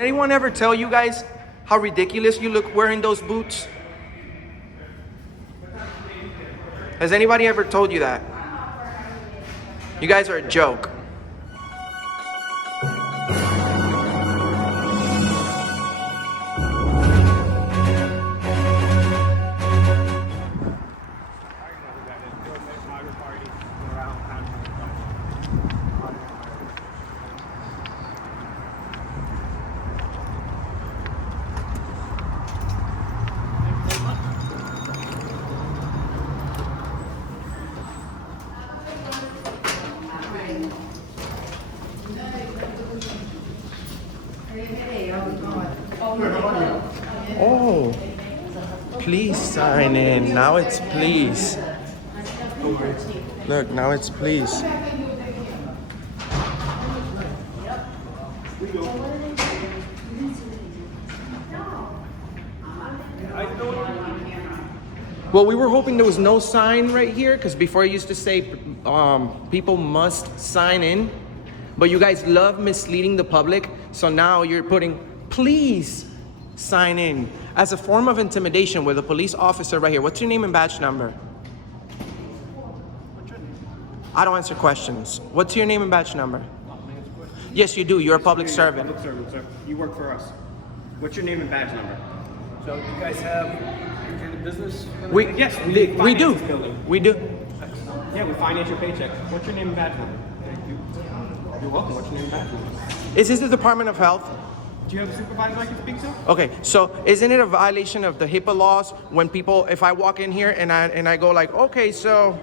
Anyone ever tell you guys how ridiculous you look wearing those boots? Has anybody ever told you that? You guys are a joke. Oh, please sign in. Now it's please. Look, now it's please. Well, we were hoping there was no sign right here, because before it used to say people must sign in, but you guys love misleading the public, so now you're putting please sign in as a form of intimidation with a police officer right here. What's your name and badge number? I don't answer questions. What's your name and badge number? Yes, you do. You're a public servant. Public servant, sir. You work for us. What's your name and badge number? So you guys have your business? Yes, we do. We do. Yeah, we finance your paycheck. What's your name and badge number? Thank you. You're welcome. What's your name and badge number? Is this the Department of Health? Do you have a supervisor I can speak to? Okay, so isn't it a violation of the HIPAA laws when people, if I walk in here and I go like, okay, so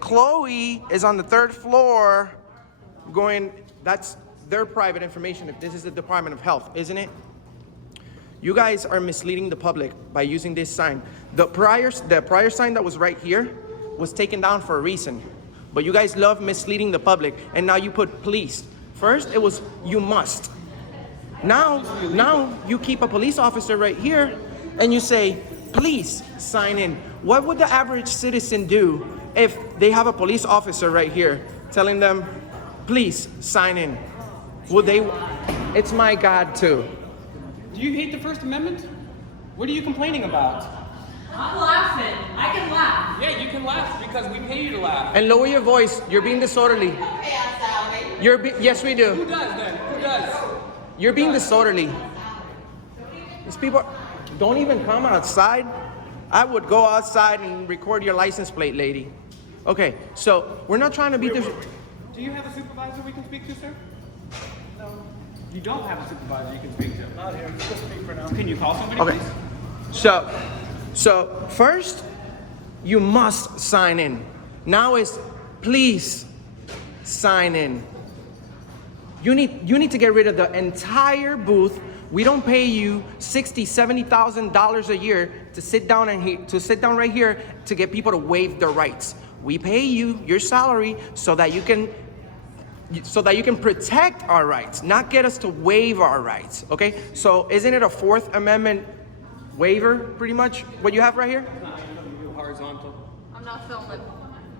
Chloe is on the 3rd floor going, that's their private information if this is the Department of Health, isn't it? You guys are misleading the public by using this sign. The prior sign that was right here was taken down for a reason, but you guys love misleading the public, and now you put please. First, it was you must. Now you keep a police officer right here and you say, please sign in. What would the average citizen do if they have a police officer right here telling them, please sign in? Would they? It's my God too. Do you hate the First Amendment? What are you complaining about? I'm laughing. I can laugh. Yeah, you can laugh because we pay you to laugh. And lower your voice. You're being disorderly. Yes, we do. Who does then? Who does? You're being disorderly. These people don't even come outside. I would go outside and record your license plate, lady. Okay, so we're not trying to be... Do you have a supervisor we can speak to, sir? No. You don't have a supervisor you can speak to? Not here. Just speak for now. Can you call somebody, okay. Please? So first, you must sign in. Now is please sign in. You need to get rid of the entire booth. We don't pay you $60,000, $70,000 a year to sit down right here to get people to waive their rights. We pay you your salary so that you can protect our rights, not get us to waive our rights. Okay? So isn't it a Fourth Amendment waiver, pretty much, what you have right here? Horizontal. I'm not filming.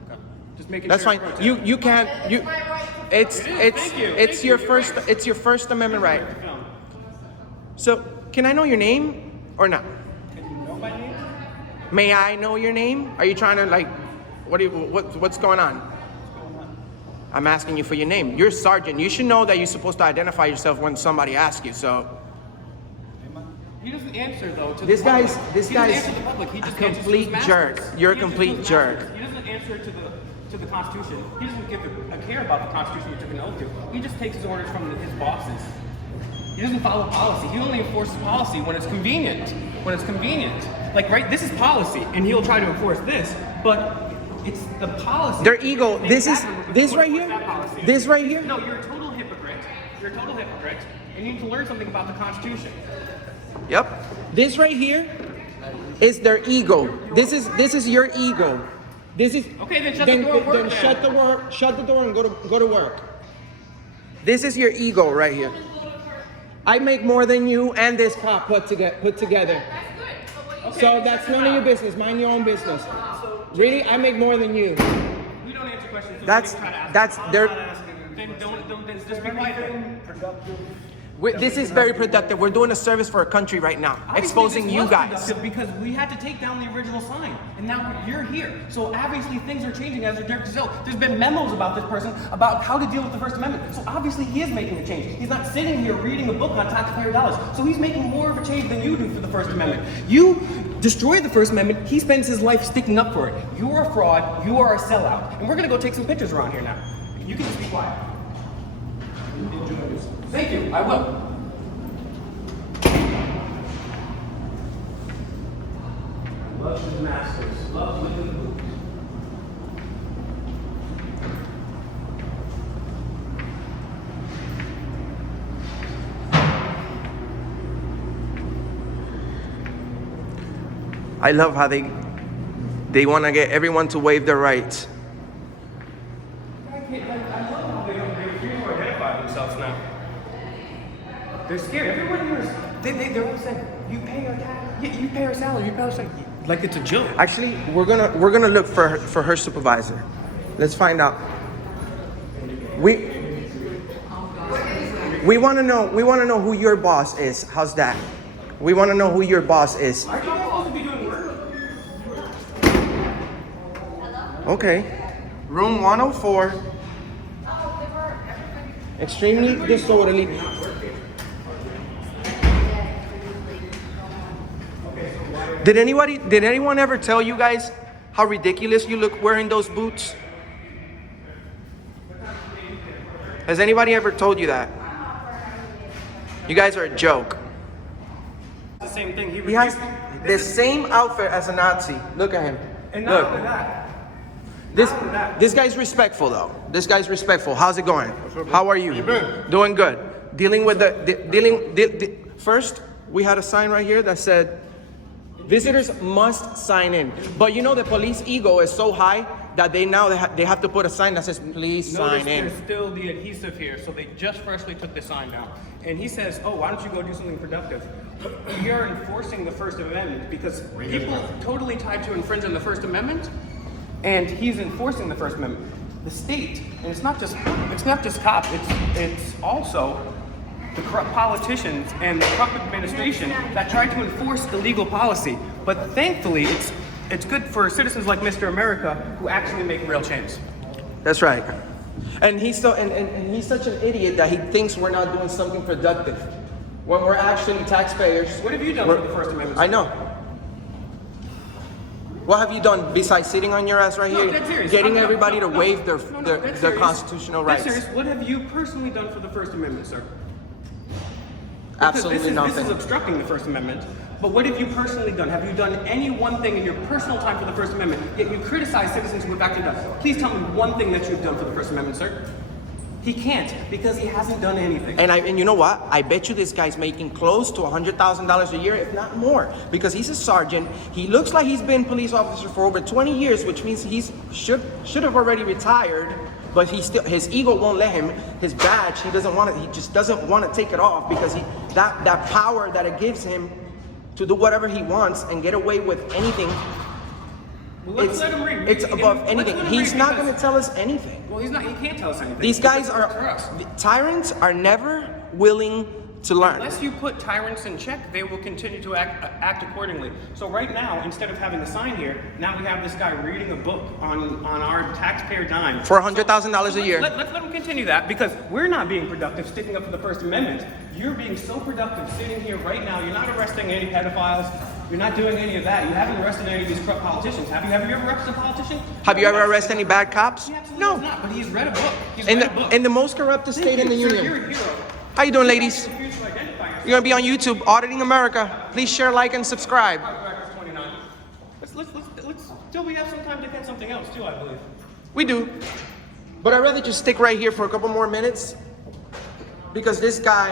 Okay. Just making That's sure. fine. You can't. It's your First Amendment right. So can I know your name or not? Can you know my name? May I know your name? Are you trying to like, what's going on? I'm asking you for your name. You're a sergeant. You should know that you're supposed to identify yourself when somebody asks you. So. He doesn't answer though to This the public. guy's He doesn't answer the public. He a just answers complete to his jerk. masters. You're a He answers complete to his jerk. masters. He doesn't answer to the Constitution. He doesn't give a care about the Constitution he took an oath to. He just takes his orders from his bosses. He doesn't follow policy. He only enforces policy when it's convenient. When it's convenient. Like, right, this is policy, and he'll try to enforce this, but it's the policy. Their ego. This right here. This right here. No, you're a total hypocrite. You're a total hypocrite, and you need to learn something about the Constitution. Yep. This right here is their ego. This is your ego. This is okay. Then shut the door. Then shut the door and go to work. This is your ego right here. I make more than you and this cop put together. Okay, So that's none of your business. Mind your own business. Really, I make more than you. We don't answer questions. That's their. Then don't just be quiet. This is very productive. We're doing a service for a country right now, exposing you guys. Because we had to take down the original sign, and now you're here. So obviously things are changing as a Dirk Zil. There's been memos about this person about how to deal with the First Amendment. So obviously he is making a change. He's not sitting here reading a book on taxpayer dollars. So he's making more of a change than you do for the First Amendment. You destroy the First Amendment. He spends his life sticking up for it. You are a fraud. You are a sellout. And we're gonna go take some pictures around here now. You can just be quiet. Thank you. I will. Love his masters. Love licking boots. I love how they want to get everyone to waive their rights. I love how they refuse to identify themselves now. They're scared. Everyone here is. They're all saying, "You pay our tax. You pay our salary. You pay our salary." Like it's a joke. Actually, we're gonna look for her supervisor. Let's find out. We want to know who your boss is. How's that? We want to know who your boss is. Are you guys supposed to be doing work? Okay. Room 104. Extremely disorderly. Did anyone ever tell you guys how ridiculous you look wearing those boots? Has anybody ever told you that? You guys are a joke. The same thing. He has the same outfit as a Nazi. Look at him. And Look. not only that. This guy's respectful though. This guy's respectful. How's it going? How are you? Doing good. Dealing with first we had a sign right here that said visitors must sign in. But you know the police ego is so high that they have to put a sign that says please sign in. There's still the adhesive here, so they just freshly took the sign down. And he says, "Oh, why don't you go do something productive?" We are enforcing the First Amendment because people totally tried to infringe on the First Amendment, and he's enforcing the First Amendment. The state, and it's not just cops. It's also the corrupt politicians and the corrupt administration that try to enforce illegal policy. But thankfully, it's good for citizens like Mr. America who actually make real change. That's right. And he's such an idiot that he thinks we're not doing something productive when we're actually taxpayers. What have you done for the First Amendment? I know. What have you done besides sitting on your ass right No, here, that's serious. getting everybody to waive their That's serious. constitutional That's rights? serious. What have you personally done for the First Amendment, sir? Absolutely This nothing. is obstructing the First Amendment. But what have you personally done? Have you done any one thing in your personal time for the First Amendment? Yet you criticize citizens who have actually done. Please tell me one thing that you've done for the First Amendment, sir. He can't because he hasn't done anything. And you know what? I bet you this guy's making close to $100,000 a year, if not more, because he's a sergeant. He looks like he's been police officer for over 20 years, which means he should have already retired. But his ego won't let him. His badge, he just doesn't want to take it off because that power that it gives him to do whatever he wants and get away with anything. Well, let's let him read. It's above anything. He's not going to tell us anything. Well, he's not. He can't tell us anything. These guys tyrants are never willing to learn. Unless you put tyrants in check, they will continue to act accordingly. So right now, instead of having the sign here, now we have this guy reading a book on our taxpayer dime. For $100,000 a year. Let's let him continue that because we're not being productive sticking up for the First Amendment. You're being so productive sitting here right now. You're not arresting any pedophiles. You're not doing any of that. You haven't arrested any of these corrupt politicians. Have you ever arrested a politician? Have you ever arrested any bad cops? He absolutely No. has not, but he's read a book. He's In read a book. the most corrupt state in the Sir, union. you're a hero. How you doing, ladies? You refuse to identify yourself. You're gonna be on YouTube, Auditing America. Please share, like, and subscribe. Paragraph 29. Let's till we have some time to get something else too, I believe. We do. But I'd rather just stick right here for a couple more minutes because this guy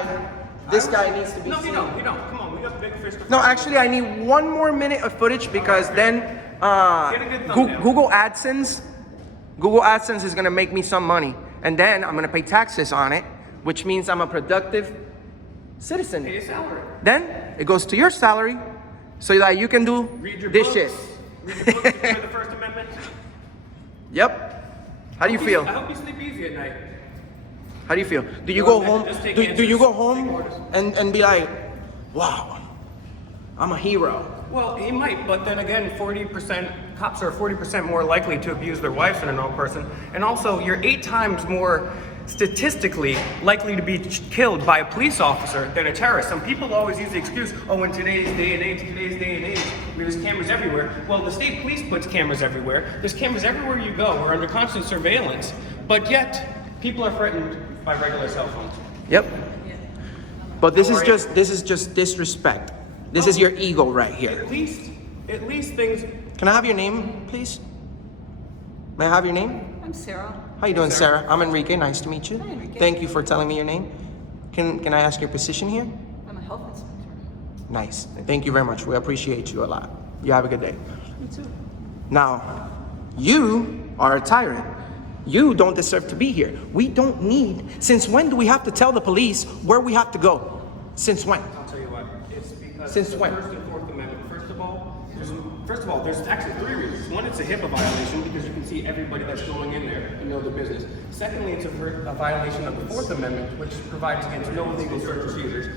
needs to be No, seen. you don't. Come on, we got big fish to fry. No, actually, I need one more minute of footage because then Get a good thumbnail. Google AdSense is gonna make me some money, and then I'm gonna pay taxes on it, which means I'm a productive citizen. Pay a salary. Then it goes to your salary, so that you can do Read your this books. shit. Read your books for the First Amendment. Yep. How do you feel? I hope you sleep easy at night. How do you feel? Do you go Well, home? just take Do you answers, go take home orders. and be like, wow, I'm a hero? Well, he might, but then again, 40% cops are 40% more likely to abuse their wives than a normal person, and also you're 8 times more statistically likely to be killed by a police officer than a terrorist. Some people always use the excuse, oh, in today's day and age, there's cameras everywhere. Well, the state police puts cameras everywhere. There's cameras everywhere you go. We're under constant surveillance, but yet people are threatened by regular cell phones. Yep. But this How is are you? just disrespect. This is your ego right here. At least things. Can I have your name, please? May I have your name? I'm Sarah. How you doing, Sarah? I'm Enrique. Nice to meet you. Hi, Enrique. Thank you for telling me your name. Can I ask your position here? I'm a health inspector. Nice. Thank you very much. We appreciate you a lot. You have a good day. Me too. Now, you are a tyrant. You don't deserve to be here. We don't need. Since when do we have to tell the police where we have to go? Since when? I'll tell you what. It's because Since the when? First and Fourth Amendment. First of all, there's actually 3 reasons. One, it's a HIPAA violation because you can see everybody that's going in there and know the business. Secondly, it's a violation of the Fourth Amendment, which provides against no illegal search or seizures.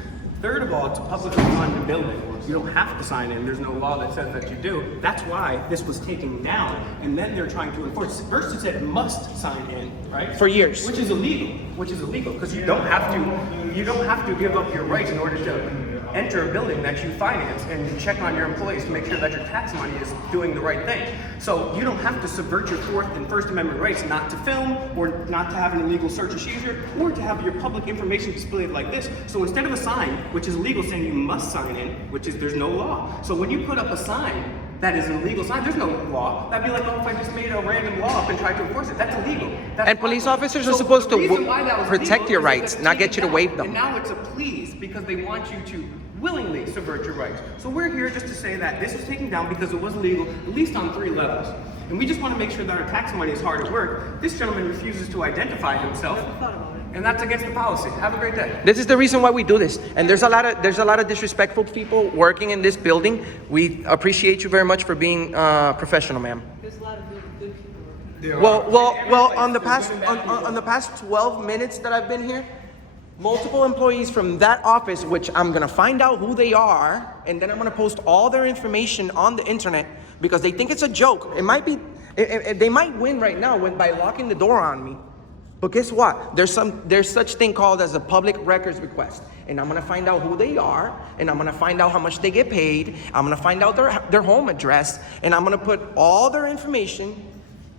Third of all, it's a publicly funded building. You don't have to sign in. There's no law that says that you do. That's why this was taken down, and then they're trying to enforce. First, it said must sign in, right? For years. Which is illegal because you don't have to give up your rights in order to enter a building that you finance and check on your employees to make sure that your tax money is doing the right thing. So you don't have to subvert your Fourth and First Amendment rights not to film or not to have an illegal search or seizure or to have your public information displayed like this. So instead of a sign, which is illegal, saying you must sign in, which is there's no law. So when you put up a sign that is an illegal sign, there's no law. That'd be like, oh, if I just made a random law up and tried to enforce it. That's illegal. That's And police wrong. officers are So supposed the to reason why that was protect legal your is rights, because not they get you to did waive that. them. And now it's a please because they want you to willingly subvert your rights. So we're here just to say that this was taken down because it was illegal, at least on 3 levels. And we just want to make sure that our tax money is hard at work. This gentleman refuses to identify himself, and that's against the policy. Have a great day. This is the reason why we do this. And there's a lot of disrespectful people working in this building. We appreciate you very much for being professional, ma'am. There's a lot of good people working. Well, on the past 12 minutes that I've been here, multiple employees from that office, which I'm gonna find out who they are, and then I'm gonna post all their information on the internet because they think it's a joke. It might be, they might win right now by locking the door on me. But guess what? There's such thing called as a public records request, and I'm gonna find out who they are, and I'm gonna find out how much they get paid. I'm gonna find out their home address, and I'm gonna put all their information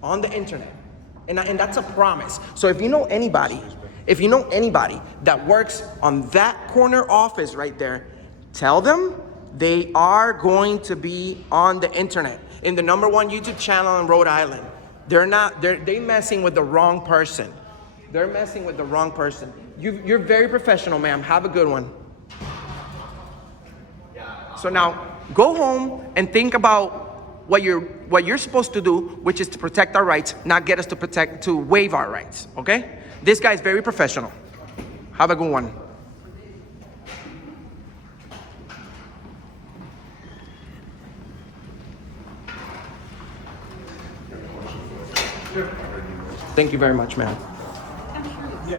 on the internet, and that's a promise. So if you know anybody that works on that corner office right there, tell them they are going to be on the internet in the #1 YouTube channel in Rhode Island. They're messing with the wrong person. They're messing with the wrong person. You're very professional, ma'am. Have a good one. So now go home and think about what you're supposed to do, which is to protect our rights, not get us to waive our rights. Okay? This guy's very professional. Have a good one. Thank you very much, ma'am.